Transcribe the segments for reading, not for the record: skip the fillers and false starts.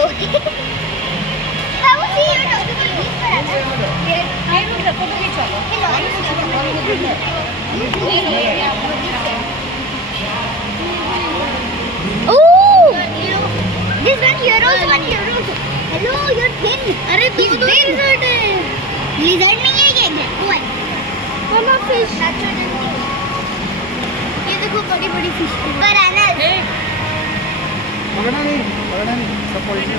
Babu C you doctor को use करा था आई रुक जा फोटो खींचो Oh, this 1 euros, 1 euros. Hello, you're thin. अरे दो lizard है. Lizard नहीं है ये one. Mama fish. ये देखो बड़ी बड़ी fish. Bananas. पकड़ना नहीं सब पॉइजन है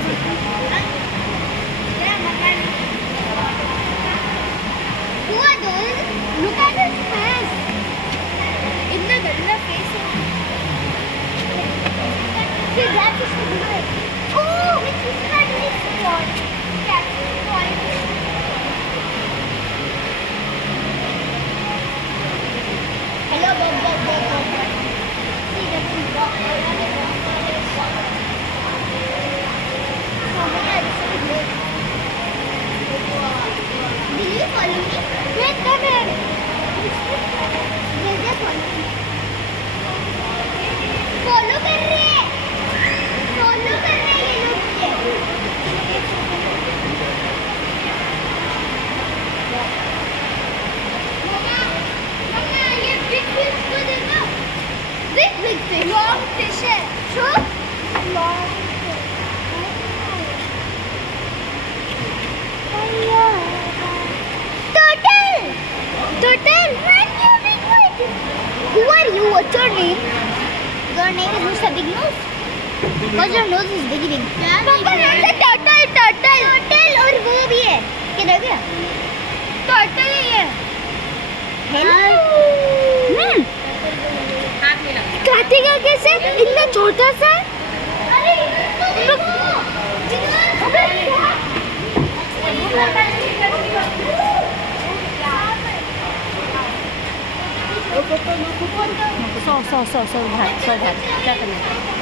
Who are those? Look at his face. इतना गंदा face है. See that is good. Oh, which is that big spot? Captain point. Hello, Bob. See that is Bob. Will you follow me? Wait, come here. Just follow me. Follow कर रहे हैं. Follow कर रहे हैं ये लोग मुझे. मम्मा, ये big fish को देखो. Big fish. Long fish है. Show. Long fish. Turtle! Man, you big one! Who are you? What's your name? Your name is Mr. Big Nose? Because your nose is very big. Papa, that's a turtle! Turtle! और वो भी है. किधर गया? Turtle है ये. Hello! काटेगा कैसे? इतना छोटा सा? अरे सो क्या करना है